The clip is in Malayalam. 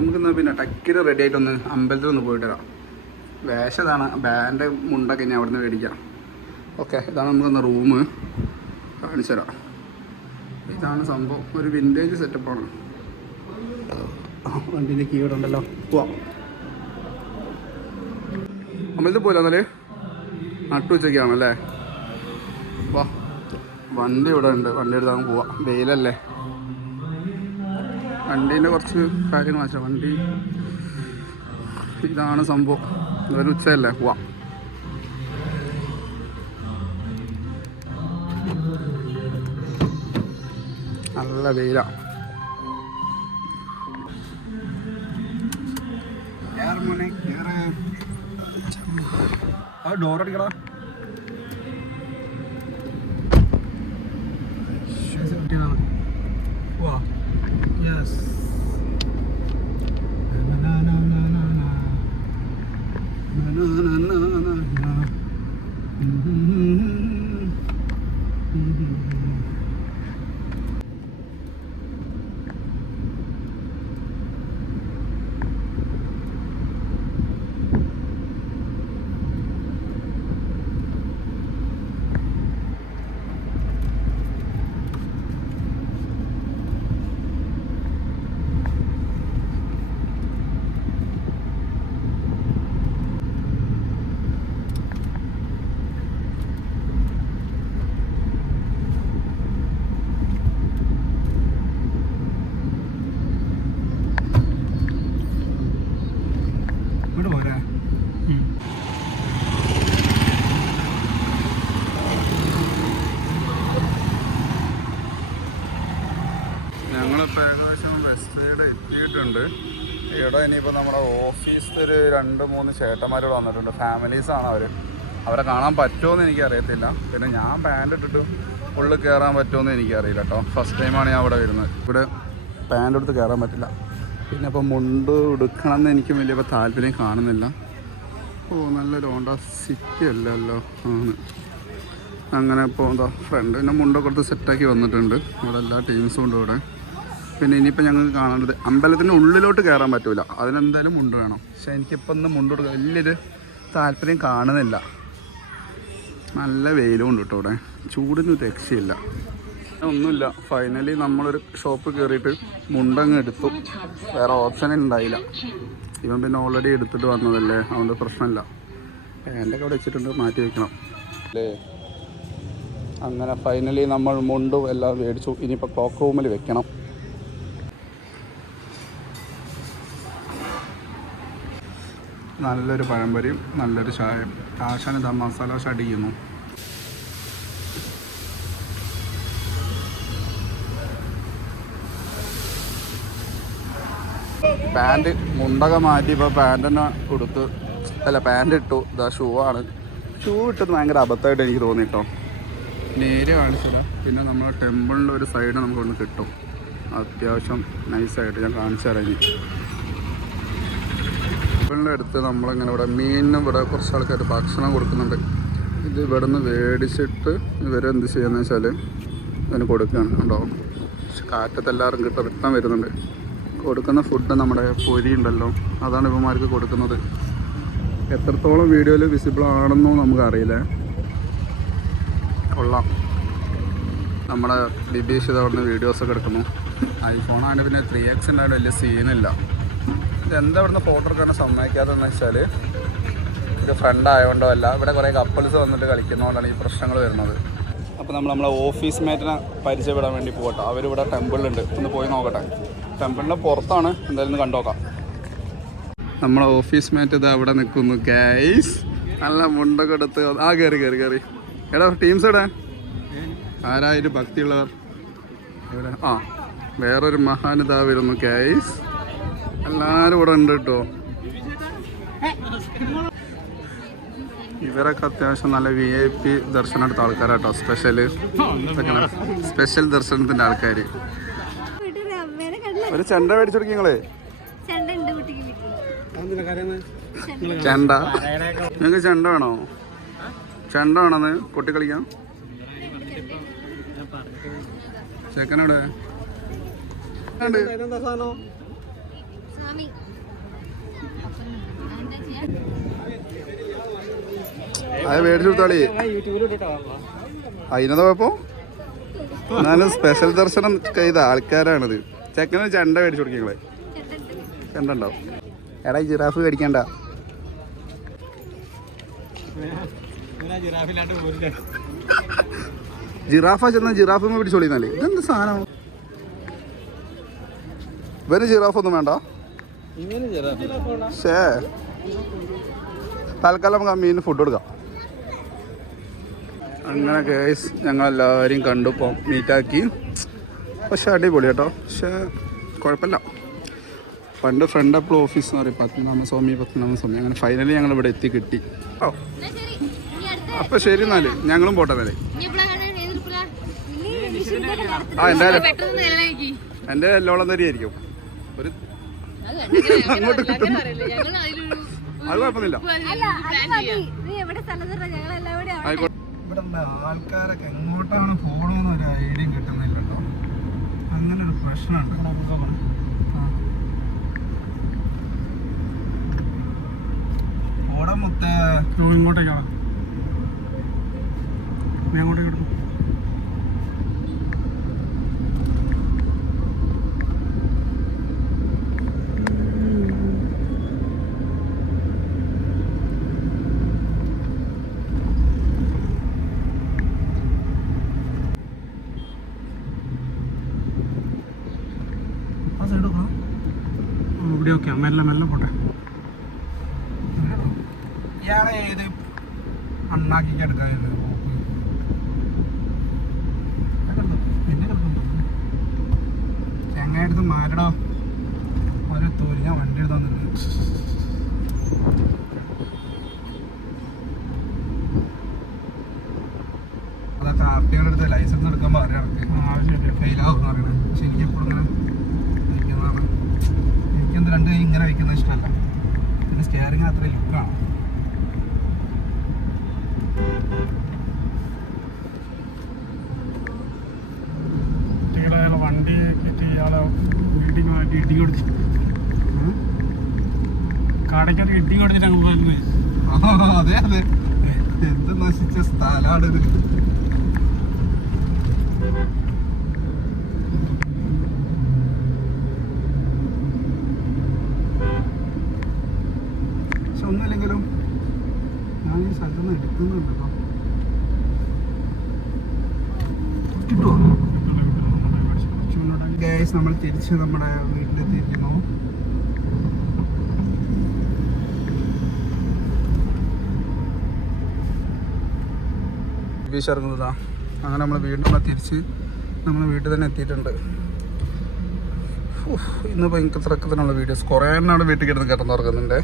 നമുക്കിന്ന് പിന്നെ ടക്കിന് റെഡി ആയിട്ടൊന്ന് അമ്പലത്തിലൊന്ന് പോയിട്ട് വരാം. വേഷതാണ് ബാൻ്റെ മുണ്ടൊക്കെ ഇനി അവിടെ നിന്ന് മേടിക്കാം. ഓക്കെ, ഇതാണ് നമുക്കൊന്ന് റൂം കാണിച്ചു തരാം. ഇതാണ് സംഭവം, ഒരു വിൻറ്റേജ് സെറ്റപ്പാണ്. വണ്ടീൻ്റെ കീ ഇവിടെ ഉണ്ടല്ലോ. പോവാം, അമ്പലത്തിൽ പോയില്ല എന്നാല് നട്ടുച്ചയ്ക്കാണല്ലേ. വാ, വണ്ടി ഇവിടെ ഉണ്ട്, വണ്ടി എടുത്താൽ പോവാം. വെയിലല്ലേ, വണ്ടീൻ്റെ കുറച്ച് കാര്യങ്ങൾ വെച്ചാൽ വണ്ടി ഇതാണ് സംഭവം. ഇതൊരു ഉച്ചയല്ലേ, പോവാം. നല്ല വെയിലാണ്. ഡോറടിക്കടാ. ഞങ്ങളിപ്പോൾ ഏകദേശം വെസ്റ്റ് സൈഡ് എത്തിയിട്ടുണ്ട്. ഇവിടെ ഇനിയിപ്പോൾ നമ്മുടെ ഓഫീസിൽ ഒരു 2-3 ചേട്ടന്മാരോട് വന്നിട്ടുണ്ട്. ഫാമിലീസാണ് അവരെ കാണാൻ പറ്റുമോയെന്ന് എനിക്കറിയത്തില്ല. പിന്നെ ഞാൻ പാൻ്റ് ഇട്ടിട്ട് ഉള്ളിൽ കയറാൻ പറ്റുമോയെന്ന് എനിക്കറിയില്ല കേട്ടോ. ഫസ്റ്റ് ടൈമാണ് ഞാൻ അവിടെ വരുന്നത്. ഇവിടെ പാൻ്റ് എടുത്ത് കയറാൻ പറ്റില്ല. പിന്നെ ഇപ്പോൾ മുണ്ട് ഉടുക്കണമെന്ന് എനിക്ക് വലിയ താല്പര്യം കാണുന്നില്ല. ഓ, നല്ലൊരു ഹോണ്ട സിറ്റി അല്ലല്ലോ ആണ്. അങ്ങനെ ഇപ്പോൾ എന്താ ഫ്രണ്ടിൻ്റെ മുണ്ടൊക്കെ എടുത്ത് സെറ്റാക്കി വന്നിട്ടുണ്ട്. ഇവിടെ എല്ലാ ടീംസും ഉണ്ട് ഇവിടെ. പിന്നെ ഇനിയിപ്പോൾ ഞങ്ങൾക്ക് കാണേണ്ടത് അമ്പലത്തിൻ്റെ ഉള്ളിലോട്ട് കയറാൻ പറ്റില്ല, അതിനെന്തായാലും മുണ്ട് വേണം. പക്ഷേ എനിക്കിപ്പോൾ ഇന്ന് മുണ്ട് കൊടുക്കുക വലിയൊരു താല്പര്യം കാണുന്നില്ല. നല്ല വെയിലും ഉണ്ട് കേട്ടോ ഇവിടെ, ചൂടിന് രക്ഷയില്ല. ഒന്നുമില്ല, ഫൈനലി നമ്മളൊരു ഷോപ്പ് കയറിയിട്ട് മുണ്ടങ്ങ് എടുത്തു. വേറെ ഓപ്ഷൻ ഉണ്ടായില്ല. ഇവൻ പിന്നെ ഓൾറെഡി എടുത്തിട്ട് വന്നതല്ലേ, അതുകൊണ്ട് പ്രശ്നമില്ല. പാൻ്റൊക്കെ അവിടെ വെച്ചിട്ടുണ്ട്, മാറ്റി വയ്ക്കണം അല്ലേ. അങ്ങനെ ഫൈനലി നമ്മൾ മുണ്ടും എല്ലാം മേടിച്ചു. ഇനിയിപ്പോൾ ക്ലോക്ക് റൂമിൽ വെക്കണം. നല്ലൊരു പഴംപൊരിയും നല്ലൊരു ചായയും. ആശാൻ ഇതാ മസാല ദോശ അടിക്കുന്നു. പാൻറ് മുണ്ടൊക്കെ മാറ്റി ഇപ്പോൾ പാൻറ് തന്നെ കൊടുത്ത്, പാൻറ് ഇട്ടു. ഇതാ ഷൂ ആണ്. ഷൂ ഇട്ടത് ഭയങ്കര അബദ്ധമായിട്ട് എനിക്ക് തോന്നിട്ടോ. നേരെ കാണിച്ചില്ല. പിന്നെ നമ്മളെ ടെമ്പിളിൻ്റെ ഒരു സൈഡ് നമുക്ക് ഒന്ന് കിട്ടും, അത്യാവശ്യം നൈസായിട്ട്. ഞാൻ കാണിച്ചു തരാം. ഇനി ടെമ്പിളിൻ്റെ അടുത്ത് നമ്മളിങ്ങനെ ഇവിടെ മീനിനും ഇവിടെ കുറച്ച് ആൾക്കാർ ഭക്ഷണം കൊടുക്കുന്നുണ്ട്. ഇത് ഇവിടെ നിന്ന് മേടിച്ചിട്ട് ഇവരെന്ത് ചെയ്യുന്നത് വെച്ചാൽ ഇതിന് കൊടുക്കുകയാണ്. ഉണ്ടോ, കാറ്റത്തെല്ലാവരും കിട്ടും, റിട്ടേൺ വരുന്നുണ്ട്. കൊടുക്കുന്ന ഫുഡ് നമ്മുടെ പൊരി ഉണ്ടല്ലോ, അതാണ് ഇവന്മാർക്ക് കൊടുക്കുന്നത്. എത്രത്തോളം വീഡിയോയിൽ വിസിബിൾ ആണെന്നോ നമുക്കറിയില്ല. കൊള്ളാം. നമ്മുടെ ബിബീഷ് ഇത് അവിടുന്ന് വീഡിയോസൊക്കെ എടുക്കുന്നു. ഐഫോണാണ്, പിന്നെ 3x ഉണ്ടായിട്ട് വലിയ സീനില്ല. ഇതെന്താ ഇവിടുന്ന് ഫോട്ടോ എടുക്കാൻ സമ്മതിക്കാത്തതെന്ന് വെച്ചാൽ ഒരു ഫ്രണ്ട് ആയതുകൊണ്ടോ അല്ല, ഇവിടെ കുറേ കപ്പിൾസ് വന്നിട്ട് കളിക്കുന്നതുകൊണ്ടാണ് ഈ പ്രശ്നങ്ങൾ വരുന്നത്. അപ്പോൾ നമ്മളെ ഓഫീസ് മേറ്റിനെ പരിചയപ്പെടാൻ വേണ്ടി പോകട്ടെ. അവരിവിടെ ടെമ്പിളുണ്ട്, ഒന്ന് പോയി നോക്കട്ടെ. ടെമ്പിളിൻ്റെ പുറത്താണ്, എന്തായാലും ഒന്ന് കണ്ടുനോക്കാം. നമ്മളെ ഓഫീസ് മേറ്റ് ഇത് അവിടെ നിൽക്കുന്നു ഗൈസ്. നല്ല മുണ്ടൊക്കെ എടുത്ത് കയറി. എടാ ടീംസ് എവിടെ? ആരായാലും ഭക്തിയുള്ളവർ എവിടെ? വേറൊരു മഹാനിതാ വരുന്നു ഗൈസ്. എല്ലാവരും ഇവിടെ ഉണ്ട് കേട്ടോ. ഇവരൊക്കെ അത്യാവശ്യം നല്ല VIP ദർശനം എടുത്ത ആൾക്കാരാട്ടോ. സ്പെഷ്യൽ ദർശനത്തിൻ്റെ ആൾക്കാർ. ഒരു ചെണ്ട മേടിച്ചെടുക്കും നിങ്ങള്. ചെണ്ട നിങ്ങൾക്ക് ചെണ്ട വേണോ? ചെണ്ട വേണമെന്ന് കൊട്ടി കളിക്കാം. ചെക്കനോട് അത് മേടിച്ചു കൊടുത്താളി. അതിനത് കുഴപ്പോ എന്നാലും സ്പെഷ്യൽ ദർശനം ചെയ്ത ആൾക്കാരാണിത്. ചെക്കന് ചെണ്ട മേടിച്ചു കൊടുക്കങ്ങളെ. ചെണ്ട ഉണ്ടാവും. എടാ ജിറാഫ് മേടിക്കണ്ട. ജിറാഫ ചെന്ന ജിറാഫ് പിടിച്ചോളിന്നാലേ. ഇതെന്ത് സാധനം? ഇവന് ജിറാഫ് ഒന്നും വേണ്ട. ശേ തൽക്കാലം നമുക്ക് ആ മീനിന് ഫുഡ് കൊടുക്കാം. അങ്ങനെ കേസ് ഞങ്ങളെല്ലാവരെയും കണ്ടു, ഇപ്പോൾ മീറ്റാക്കി. പക്ഷെ അടിപൊളി കേട്ടോ. പക്ഷേ കുഴപ്പമില്ല. പണ്ട് ഫ്രണ്ട് അപ്പോൾ ഓഫീസ് എന്ന് പറയും പത്മനാഭ സ്വാമി അങ്ങനെ ഫൈനലി ഞങ്ങൾ ഇവിടെ എത്തി കിട്ടി. ഓ അപ്പോൾ ശരി എന്നാല് ഞങ്ങളും പോട്ടെ എന്നാല്. ആ എൻ്റെ എല്ലോളം തരിയായിരിക്കും ഒരു അങ്ങോട്ട് കിട്ടും. അത് കുഴപ്പമൊന്നുമില്ല. ഇവിടെ ആൾക്കാരൊക്കെ എങ്ങോട്ടാണ് പോകണമെന്ന് ഒരു ഐഡിയ കിട്ടുന്നില്ല കേട്ടോ. അങ്ങനെ ഒരു പ്രശ്നമുണ്ട്. ഓടാൻ മൊത്തേ ഇങ്ങോട്ടേക്കാണ്. അങ്ങോട്ടേക്ക് കിട്ടും. ഇവിടെ ഓക്കെ മെല്ലെ മെല്ലെ പോട്ടെ. ഇയാളെ ഏത് അണ്ണാക്കിക്ക് എടുക്കാനുണ്ട് പിന്നെ കിടക്കുന്നുണ്ടോ ചെങ്ങായിടത്ത് മാരടോ ഓരോ തോരി ഞാൻ വണ്ടി എടുത്ത് വന്നിട്ടുണ്ട്. അതൊക്കെ ആർട്ടികളുടെ അടുത്ത് ലൈസൻസ് എടുക്കാൻ പറയാം ആവശ്യമില്ല ഫെയിലാവും പറയണത്. പക്ഷെ എനിക്ക് എപ്പോഴും ഇങ്ങനെ ഇരിക്കുന്നതാണ്. എനിക്കെന്ത് രണ്ട് കൈ ഇങ്ങനെ വയ്ക്കുന്നത് ഇഷ്ടമല്ല. പിന്നെ സ്റ്റിയറിംഗ് അത്ര ലുക്കാണ്. വണ്ടി ഇയാളെ ഇടി കൊടുത്തി കടയ്ക്കത് ഇടി കൊടുത്തിട്ട് അങ്ങ് പോകുന്നത്. അതെ അതെ എന്ത് നശിച്ച സ്ഥലമാണ് ഇത്. പക്ഷെ ഒന്നുമില്ലെങ്കിലും ഞാൻ ഈ സ്ഥലത്ത് നിന്ന് എടുക്കുന്നുണ്ടല്ലോ. കിട്ടുമോ ഗൈസ്? നമ്മൾ തിരിച്ച് നമ്മുടെ വീട്ടിലെത്തിയിരിക്കുന്നു. ബീച്ച് ഇറങ്ങുന്നതാ. അങ്ങനെ നമ്മൾ വീണ്ടും തിരിച്ച് നമ്മൾ വീട്ടിൽ തന്നെ എത്തിയിട്ടുണ്ട്. ഇന്നിപ്പോൾ എനിക്ക് തിരക്കത്തിനുള്ള വീഡിയോസ് കുറേ എണ്ണമാണ് വീട്ടിൽ കിടന്ന് കിടന്നുറങ്ങുന്നുണ്ട്.